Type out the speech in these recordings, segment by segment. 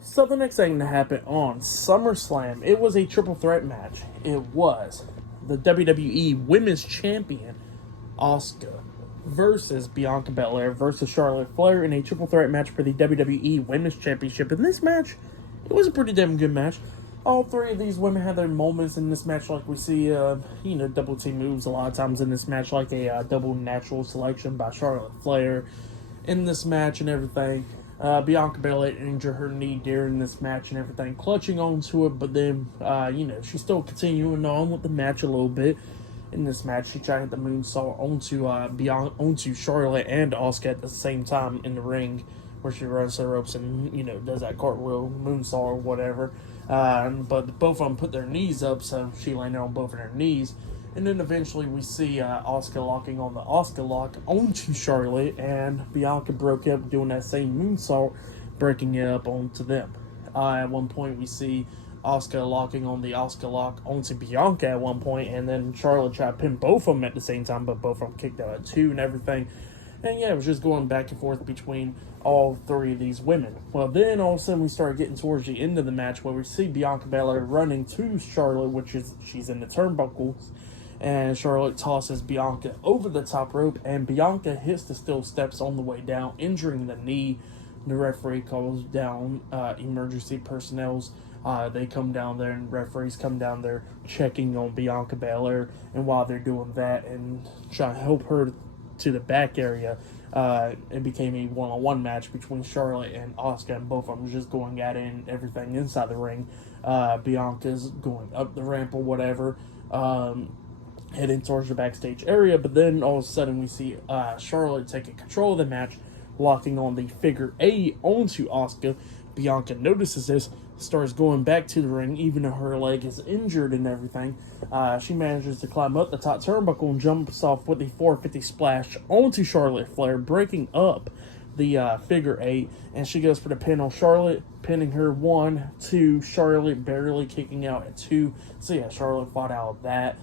So the next thing that happened on SummerSlam, it was a triple threat match. It was the WWE Women's Champion, Asuka, versus Bianca Belair versus Charlotte Flair in a triple threat match for the WWE Women's Championship. In this match, it was a pretty damn good match. All three of these women had their moments in this match, like we see, double team moves a lot of times in this match, like a double natural selection by Charlotte Flair in this match and everything. Bianca Belair injured her knee during this match and everything, clutching onto it, but then, she's still continuing on with the match a little bit. In this match, she tried to hit the moonsault onto Charlotte and Asuka at the same time in the ring, where she runs the ropes and, does that cartwheel moonsault or whatever. But both of them put their knees up, so she landed on both of their knees. And then eventually we see Asuka locking on the Asuka lock onto Charlotte, and Bianca broke up doing that same moonsault, breaking it up onto them. At one point we see Asuka locking on the Asuka lock onto Bianca at one point, and then Charlotte tried to pin both of them at the same time, but both of them kicked out at 2 and everything. And yeah, it was just going back and forth between all three of these women. Well, then all of a sudden we started getting towards the end of the match, where we see Bianca Belair running to Charlotte, which is she's in the turnbuckles, and Charlotte tosses Bianca over the top rope, and Bianca hits the steel steps on the way down, injuring the knee. The referee calls down emergency personnels. They come down there, and referees come down there checking on Bianca Belair, and while they're doing that and trying to help her to the back area, it became a one-on-one match between Charlotte and Asuka, and both of them just going at it and everything inside the ring. Bianca's going up the ramp or whatever, heading towards the backstage area, but then all of a sudden we see Charlotte taking control of the match, locking on the figure 8 onto Asuka. Bianca notices this, starts going back to the ring, even though her leg is injured and everything. She manages to climb up the top turnbuckle and jumps off with the 450 splash onto Charlotte Flair, breaking up the figure 8, and she goes for the pin on Charlotte, pinning her 1, 2, Charlotte barely kicking out at 2. So yeah, Charlotte fought out of that.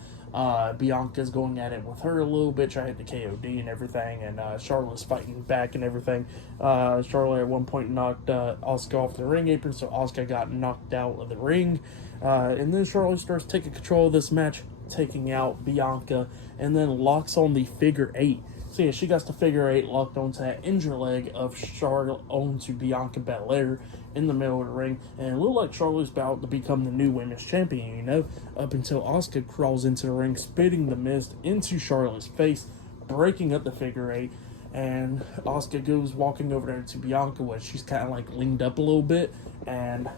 Bianca's going at it with her a little bit, trying to hit the KOD and everything, and Charlotte's fighting back and everything. Charlotte at one point knocked Asuka off the ring apron, so Asuka got knocked out of the ring. And then Charlotte starts taking control of this match, taking out Bianca, and then locks on the figure 8. So yeah, she got the figure 8 locked onto that injured leg of Charlotte onto Bianca Belair in the middle of the ring, and it looked like Charlotte's about to become the new women's champion, up until Asuka crawls into the ring, spitting the mist into Charlotte's face, breaking up the figure 8, and Asuka goes walking over there to Bianca, where she's kind of like leaned up a little bit, and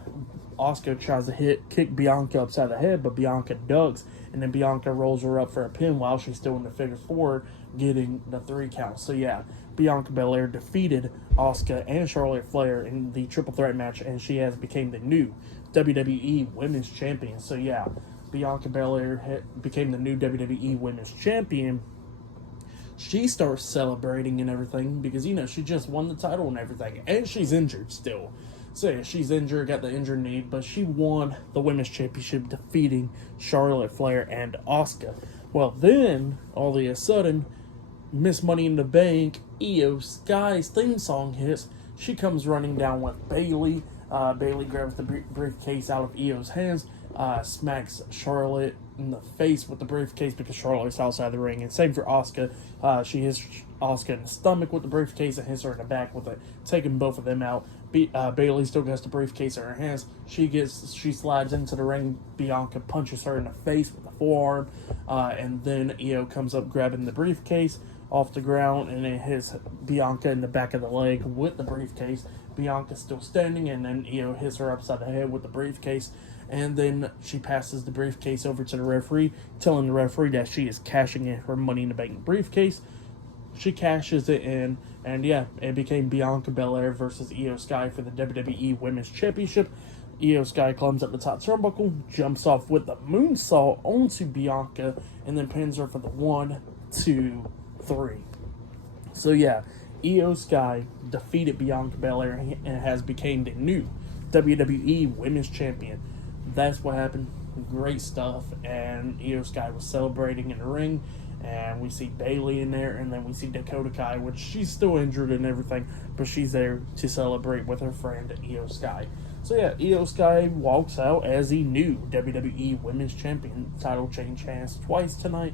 Asuka tries to kick Bianca upside the head, but Bianca ducks, and then Bianca rolls her up for a pin while she's still in the figure 4, getting the 3 count. So yeah, Bianca Belair defeated Asuka and Charlotte Flair in the triple threat match, and she has become the new WWE Women's Champion. So yeah, Bianca Belair became the new WWE Women's Champion. She starts celebrating and everything because, she just won the title and everything, and she's injured still. So yeah, she's injured, got the injured knee, but she won the Women's Championship, defeating Charlotte Flair and Asuka. Well, then, all of a sudden, Miss Money in the Bank, Io Sky's theme song hits. She comes running down with Bayley. Bayley grabs the briefcase out of Io's hands, smacks Charlotte in the face with the briefcase because Charlotte's outside the ring. And same for Asuka. She hits Asuka in the stomach with the briefcase and hits her in the back with it, taking both of them out. Bayley still has the briefcase in her hands. She slides into the ring. Bianca punches her in the face with the forearm, and then Io comes up grabbing the briefcase off the ground, and it hits Bianca in the back of the leg with the briefcase. Bianca's still standing, and then Io hits her upside the head with the briefcase, and then she passes the briefcase over to the referee, telling the referee that she is cashing in her Money in the Bank briefcase. She cashes it in, and yeah, it became Bianca Belair versus Io Sky for the WWE Women's Championship. Io Sky climbs up the top turnbuckle, jumps off with the moonsault onto Bianca, and then pins her for the 1, 2, 3. So yeah, Io Sky defeated Bianca Belair and has become the new WWE Women's Champion. That's what happened. Great stuff, and Io Sky was celebrating in the ring, And we see Bayley in there, and then we see Dakota Kai, which she's still injured and everything, but she's there to celebrate with her friend Io Sky. So yeah, Io Sky walks out as the new WWE Women's Champion. Title change hands twice tonight.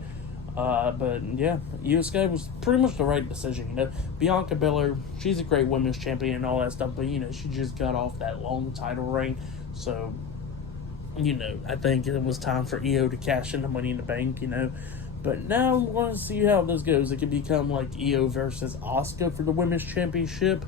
But yeah, Io Sky was pretty much the right decision. You know, Bianca Belair, she's a great women's champion and all that stuff, but you know, she just got off that long title reign. So, you know, I think it was time for Io to cash in the Money in the Bank, you know. But now I want to see how this goes. It could become like Io versus Asuka for the women's championship,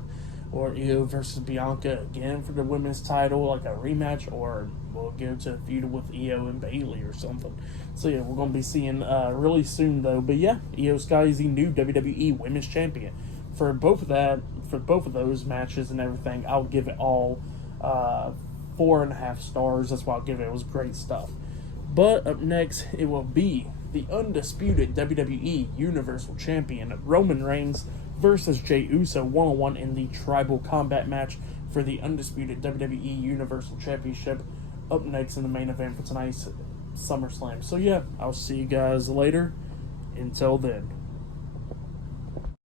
or Io versus Bianca again for the women's title, like a rematch, or we'll go to a feud with Io and Bayley or something. So yeah, we're going to be seeing really soon though. But yeah, Io Sky is the new WWE Women's Champion. For both of those matches and everything, I'll give it all 4.5 stars. That's what I'll give it. It was great stuff. But up next, it will be the undisputed WWE Universal Champion Roman Reigns versus Jey Uso 1-on-1 in the Tribal Combat match for the undisputed WWE Universal Championship. Up next in the main event for tonight's SummerSlam. So yeah, I'll see you guys later. Until then.